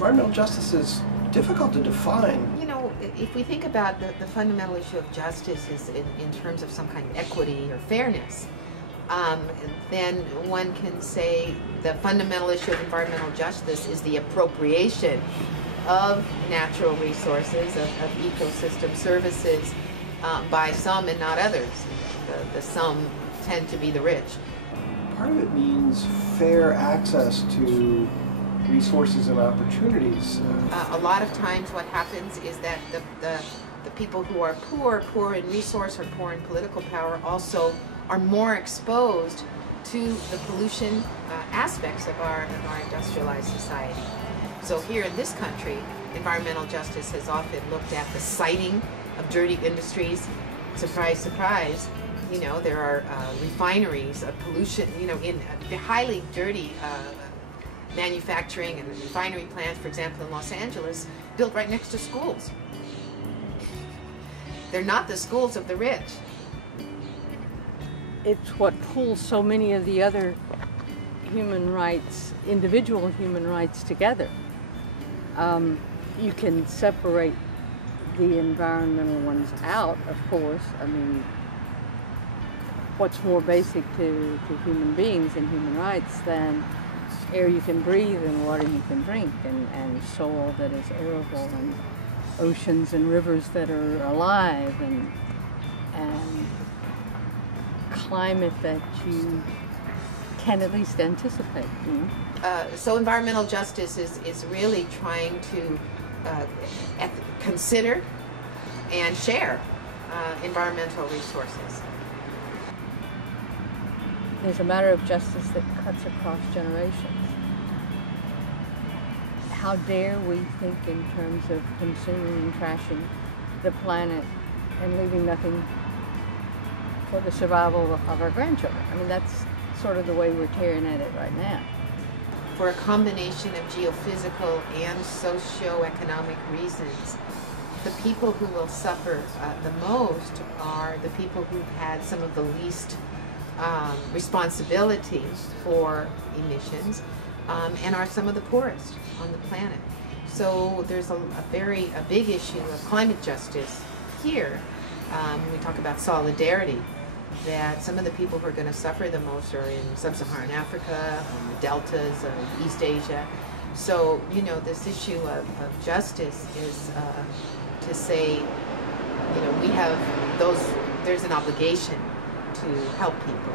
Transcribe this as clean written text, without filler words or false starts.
environmental justice is difficult to define. You know, if we think about the fundamental issue of justice is in terms of some kind of equity or fairness, then one can say the fundamental issue of environmental justice is the appropriation of natural resources, of ecosystem services by some and not others. The some tend to be the rich. Part of it means fair access to resources and opportunities. A lot of times what happens is that the people who are poor in resource or poor in political power also are more exposed to the pollution aspects of our industrialized society. So here in this country, environmental justice has often looked at the siting of dirty industries. Surprise, surprise, you know, there are refineries of pollution, you know, in highly dirty manufacturing and refinery plants, for example, in Los Angeles, built right next to schools. They're not the schools of the rich. It's what pulls so many of the other human rights, individual human rights together. You can separate the environmental ones out, of course. I mean, what's more basic to human beings and human rights than air you can breathe and water you can drink, and soil that is arable, and oceans and rivers that are alive, and climate that you can at least anticipate. You know? So environmental justice is really trying to consider and share environmental resources. There's a matter of justice that cuts across generations. How dare we think in terms of consuming and trashing the planet and leaving nothing for the survival of our grandchildren? I mean, that's sort of the way we're tearing at it right now. For a combination of geophysical and socio-economic reasons, the people who will suffer the most are the people who've had some of the least responsibility for emissions and are some of the poorest on the planet. So there's a big issue of climate justice here. When we talk about solidarity, that some of the people who are going to suffer the most are in sub-Saharan Africa, the deltas of East Asia. So, you know, this issue of justice is to say, you know, there's an obligation to help people.